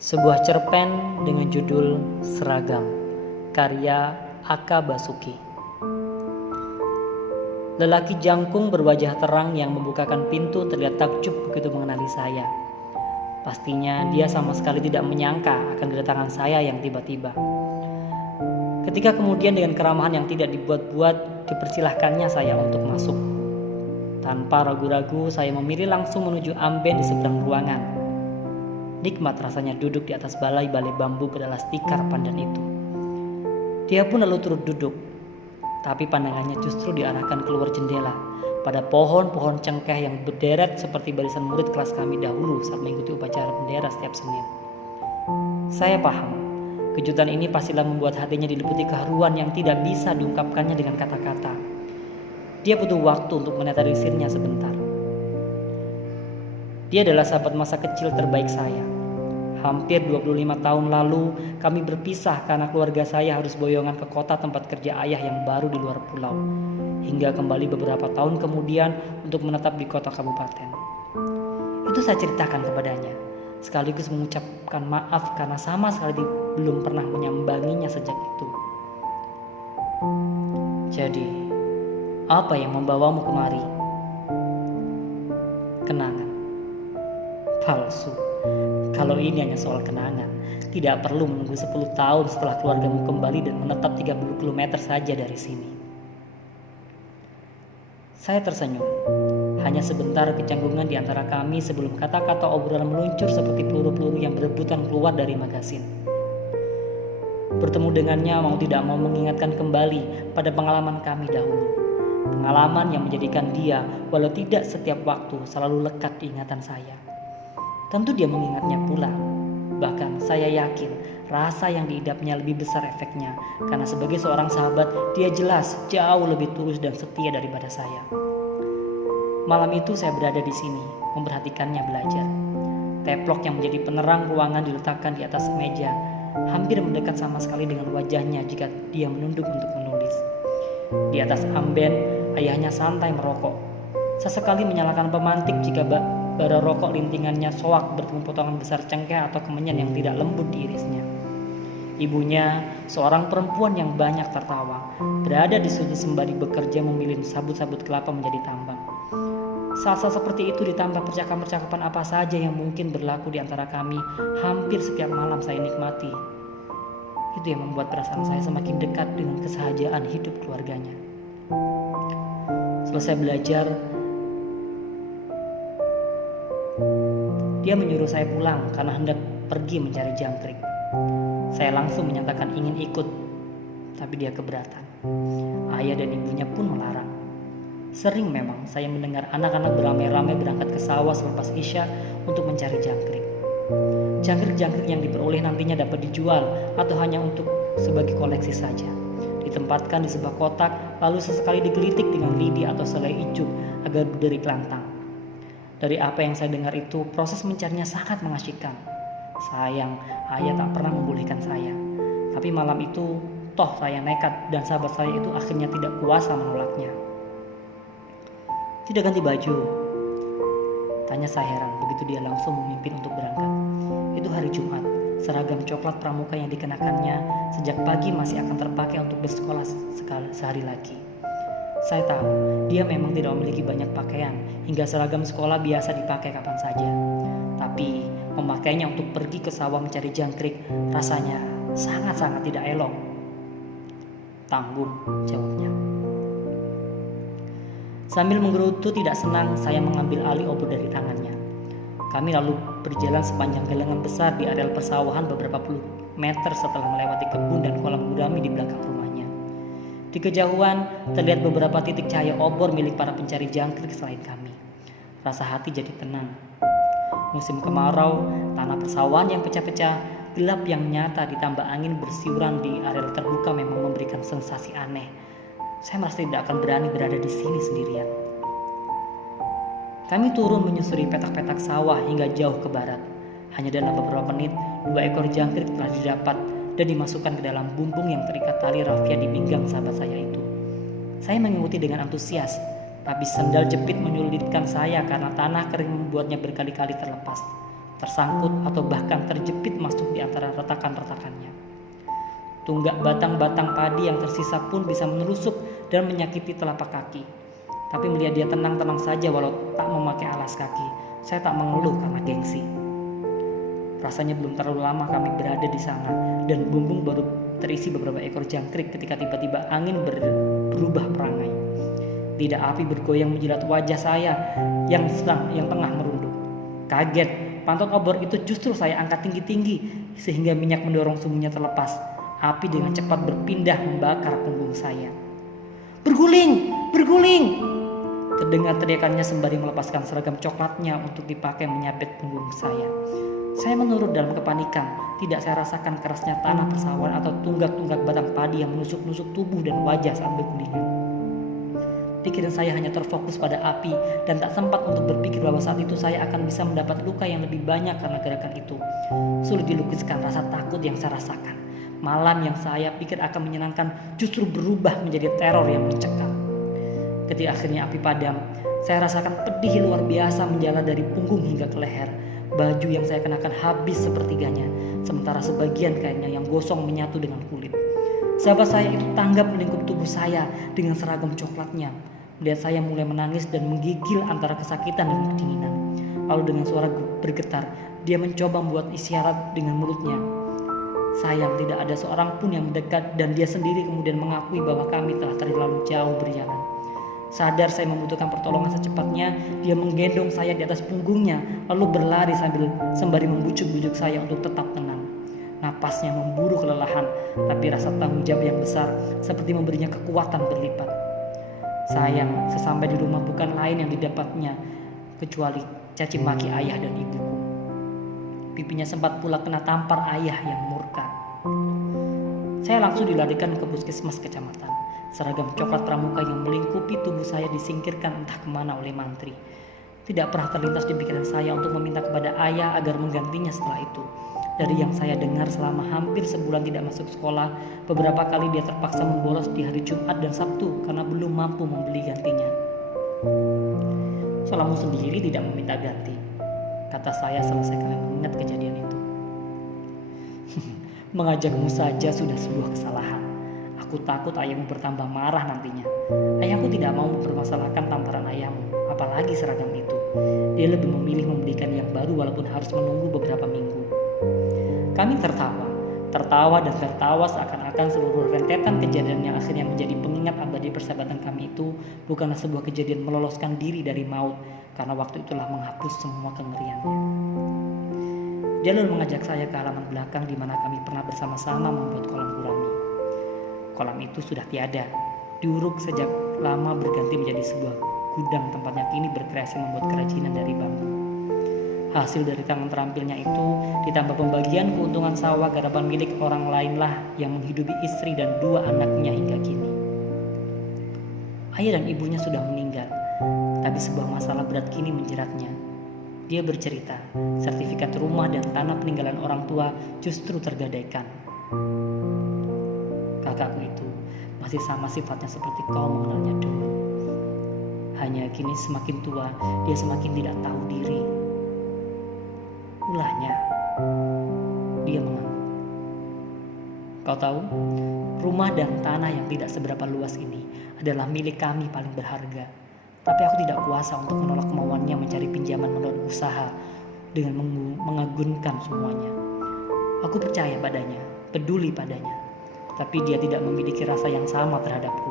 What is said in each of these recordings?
Sebuah cerpen dengan judul Seragam, karya Aka Basuki. Lelaki jangkung berwajah terang yang membukakan pintu terlihat takjub begitu mengenali saya. Pastinya dia sama sekali tidak menyangka akan kedatangan saya yang tiba-tiba. Ketika kemudian dengan keramahan yang tidak dibuat-buat, dipersilahkannya saya untuk masuk. Tanpa ragu-ragu, saya memilih langsung menuju amben di seberang ruangan. Nikmat rasanya duduk di atas balai-balai bambu bedalas tikar pandan itu. Dia pun lalu turut duduk, tapi pandangannya justru diarahkan keluar jendela pada pohon-pohon cengkeh yang berderet seperti barisan murid kelas kami dahulu saat mengikuti upacara bendera setiap Senin. Saya paham, kejutan ini pastilah membuat hatinya diliputi keharuan yang tidak bisa diungkapkannya dengan kata-kata. Dia butuh waktu untuk menetralisirnya sebentar. Dia adalah sahabat masa kecil terbaik saya. Hampir 25 tahun lalu kami berpisah karena keluarga saya harus boyongan ke kota tempat kerja ayah yang baru di luar pulau. Hingga kembali beberapa tahun kemudian untuk menetap di kota kabupaten. Itu saya ceritakan kepadanya, sekaligus mengucapkan maaf karena sama sekali belum pernah menyambanginya sejak itu. Jadi, apa yang membawamu kemari? Kenangan. Palsu. Kalau ini hanya soal kenangan, tidak perlu menunggu 10 tahun setelah keluargamu kembali dan menetap 30 km saja dari sini. Saya tersenyum. Hanya sebentar kecanggungan di antara kami sebelum kata-kata obrolan meluncur seperti peluru-peluru yang berebutan keluar dari magasin. Bertemu dengannya mau tidak mau mengingatkan kembali pada pengalaman kami dahulu. Pengalaman yang menjadikan dia, walau tidak setiap waktu, selalu lekat di ingatan saya. Tentu dia mengingatnya pula. Bahkan saya yakin rasa yang diidapnya lebih besar efeknya, karena sebagai seorang sahabat dia jelas jauh lebih tulus dan setia daripada saya. Malam itu saya berada di sini, memperhatikannya belajar. Teplok yang menjadi penerang ruangan diletakkan di atas meja, hampir mendekat sama sekali dengan wajahnya jika dia menunduk untuk menulis. Di atas amben, ayahnya santai merokok. Sesekali menyalakan pemantik jika bara rokok lintingannya soak bertemu potongan besar cengkeh atau kemenyan yang tidak lembut diirisnya. Ibunya, seorang perempuan yang banyak tertawa, berada di sudut sembari bekerja memilih sabut-sabut kelapa menjadi tambang. Saat-saat seperti itu ditambah percakapan-percakapan apa saja yang mungkin berlaku di antara kami, hampir setiap malam saya nikmati. Itu yang membuat perasaan saya semakin dekat dengan kesahajaan hidup keluarganya. Selesai belajar, dia menyuruh saya pulang karena hendak pergi mencari jangkrik. Saya langsung menyatakan ingin ikut, tapi dia keberatan. Ayah dan ibunya pun melarang. Sering memang saya mendengar anak-anak beramai-ramai berangkat ke sawah selepas Isya untuk mencari jangkrik. Jangkrik-jangkrik yang diperoleh nantinya dapat dijual atau hanya untuk sebagai koleksi saja. Ditempatkan di sebuah kotak, lalu sesekali digelitik dengan lidi atau selai ijuk agar berderi kelantang. Dari apa yang saya dengar itu, proses mencarinya sangat mengasyikkan. Sayang, ayah tak pernah membolehkan saya. Tapi malam itu, toh saya nekat dan sahabat saya itu akhirnya tidak kuasa menolaknya. Tidak ganti baju? Tanya saya heran begitu dia langsung memimpin untuk berangkat. Itu hari Jumat, seragam coklat pramuka yang dikenakannya sejak pagi masih akan terpakai untuk bersekolah sehari lagi. Saya tahu, dia memang tidak memiliki banyak pakaian, hingga seragam sekolah biasa dipakai kapan saja. Tapi, memakainya untuk pergi ke sawah mencari jangkrik, rasanya sangat-sangat tidak elok. Tanggung, jawabnya. Sambil menggerutu tidak senang, saya mengambil alih obor dari tangannya. Kami lalu berjalan sepanjang galengan besar di areal persawahan beberapa puluh meter setelah melewati kebun dan kolam gurami di belakang rumahnya. Di kejauhan terlihat beberapa titik cahaya obor milik para pencari jangkrik selain kami. Rasa hati jadi tenang. Musim kemarau, tanah persawahan yang pecah-pecah, gelap yang nyata ditambah angin bersiuran di areal terbuka memang memberikan sensasi aneh. Saya merasa tidak akan berani berada di sini sendirian. Kami turun menyusuri petak-petak sawah hingga jauh ke barat. Hanya dalam beberapa menit, 2 ekor jangkrik telah didapat dan dimasukkan ke dalam bumbung yang terikat tali rafia di pinggang sahabat saya itu. Saya mengikuti dengan antusias, tapi sendal jepit menyulitkan saya karena tanah kering membuatnya berkali-kali terlepas. tersangkut atau bahkan terjepit masuk di antara retakan-retakannya. Tunggak batang-batang padi yang tersisa pun bisa menusuk dan menyakiti telapak kaki. Tapi melihat dia tenang-tenang saja walau tak memakai alas kaki, saya tak mengeluh karena gengsi. Rasanya belum terlalu lama kami berada di sana dan bumbung baru terisi beberapa ekor jangkrik ketika tiba-tiba angin berubah perangai. Lidah api bergoyang menjilat wajah saya yang tengah merunduk. Kaget, pantat obor itu justru saya angkat tinggi-tinggi sehingga minyak mendorong sumbunya terlepas. Api dengan cepat berpindah membakar punggung saya. Berguling! Berguling! Terdengar teriakannya sembari melepaskan seragam coklatnya untuk dipakai menyabet punggung saya. Saya menurut dalam kepanikan. Tidak saya rasakan kerasnya tanah persawahan atau tunggak-tunggak batang padi yang menusuk-nusuk tubuh dan wajah saat bergulingan. Pikiran saya hanya terfokus pada api dan tak sempat untuk berpikir bahwa saat itu saya akan bisa mendapat luka yang lebih banyak karena gerakan itu. Sulit dilukiskan rasa takut yang saya rasakan. Malam yang saya pikir akan menyenangkan justru berubah menjadi teror yang mencekam. Ketika akhirnya api padam, saya rasakan pedih luar biasa menjalar dari punggung hingga ke leher. Baju yang saya kenakan habis sepertiganya, sementara sebagian kainnya yang gosong menyatu dengan kulit. Sahabat saya itu tanggap melingkup tubuh saya dengan seragam coklatnya. Melihat saya mulai menangis dan menggigil antara kesakitan dan kedinginan. Lalu dengan suara bergetar, dia mencoba membuat isyarat dengan mulutnya. Sayang, tidak ada seorang pun yang mendekat dan dia sendiri kemudian mengakui bahwa kami telah terlalu jauh berjalan. Sadar saya membutuhkan pertolongan secepatnya, dia menggendong saya di atas punggungnya lalu berlari sembari membujuk-bujuk saya untuk tetap tenang. Napasnya memburu kelelahan, tapi rasa tanggung jawab yang besar seperti memberinya kekuatan berlipat. Sayang, sesampai di rumah bukan lain yang didapatnya kecuali caci maki ayah dan ibuku. Pipinya sempat pula kena tampar ayah yang murka. Saya langsung dilarikan ke puskesmas kecamatan. Seragam coklat pramuka yang melingkupi tubuh saya disingkirkan entah kemana oleh mantri. Tidak pernah terlintas di pikiran saya untuk meminta kepada ayah agar menggantinya setelah itu. Dari yang saya dengar selama hampir sebulan tidak masuk sekolah, beberapa kali dia terpaksa membolos di hari Jumat dan Sabtu karena belum mampu membeli gantinya. Salahmu sendiri tidak meminta ganti, kata saya selesai kalian mengingat kejadian itu. Mengajakmu saja sudah sebuah kesalahan. Aku takut ayahmu bertambah marah nantinya. Ayahku tidak mau mempermasalahkan tamparan ayahmu, apalagi seragam itu. Dia lebih memilih membelikan yang baru walaupun harus menunggu beberapa minggu. Kami tertawa dan tertawa seakan-akan seluruh rentetan kejadian yang akhirnya menjadi pengingat abadi persahabatan kami itu bukanlah sebuah kejadian meloloskan diri dari maut, karena waktu itulah menghapus semua kengeriannya. Dia lalu mengajak saya ke halaman belakang di mana kami pernah bersama-sama membuat kolam gurami. Kolam itu sudah tiada, diuruk sejak lama berganti menjadi sebuah gudang tempatnya kini berkreasi membuat kerajinan dari bambu. Hasil dari tangan terampilnya itu ditambah pembagian keuntungan sawah garapan milik orang lainlah yang menghidupi istri dan 2 anaknya hingga kini. Ayah dan ibunya sudah meninggal, tapi sebuah masalah berat kini menjeratnya. Dia bercerita, sertifikat rumah dan tanah peninggalan orang tua justru tergadaikan. Kakakku itu masih sama sifatnya seperti kau mengenalnya dulu. Hanya kini semakin tua, dia semakin tidak tahu diri. Ulahnya, dia mengangguk. Kau tahu, rumah dan tanah yang tidak seberapa luas ini adalah milik kami paling berharga. Tapi aku tidak kuasa untuk menolak kemauannya mencari pinjaman melalui usaha dengan mengagungkan semuanya. Aku percaya padanya, peduli padanya. Tapi dia tidak memiliki rasa yang sama terhadapku.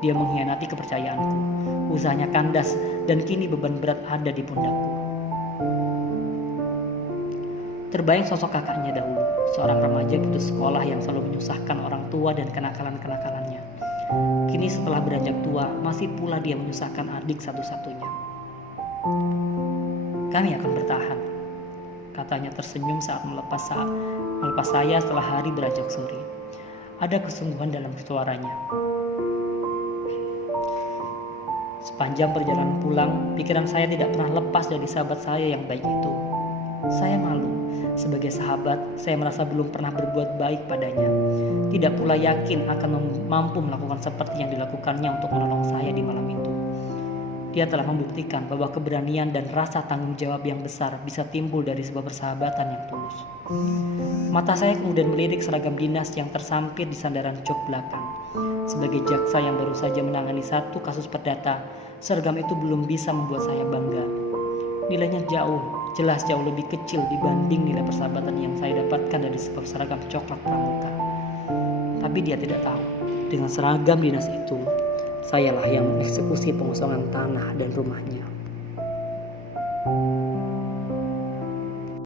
Dia mengkhianati kepercayaanku. Usahanya kandas dan kini beban berat ada di pundakku. Terbayang sosok kakaknya dahulu, seorang remaja putus sekolah yang selalu menyusahkan orang tua dan kenakalan-kenakalannya. Kini setelah beranjak tua, masih pula dia menyusahkan adik satu-satunya. Kami akan bertahan, katanya tersenyum saat melepas saya setelah hari beranjak sore. Ada kesungguhan dalam suaranya. Sepanjang perjalanan pulang, pikiran saya tidak pernah lepas dari sahabat saya yang baik itu. Saya malu. Sebagai sahabat, saya merasa belum pernah berbuat baik padanya. Tidak pula yakin akan mampu melakukan seperti yang dilakukannya untuk menolong saya di malam itu. Dia telah membuktikan bahwa keberanian dan rasa tanggung jawab yang besar bisa timbul dari sebuah persahabatan yang tulus. Mata saya kemudian melirik seragam dinas yang tersampit di sandaran jok belakang. Sebagai jaksa yang baru saja menangani satu kasus perdata, seragam itu belum bisa membuat saya bangga. Nilainya jelas jauh lebih kecil dibanding nilai persahabatan yang saya dapatkan dari sebuah seragam coklat pramuka. Tapi dia tidak tahu, dengan seragam dinas itu, sayalah yang mengeksekusi pengosongan tanah dan rumahnya.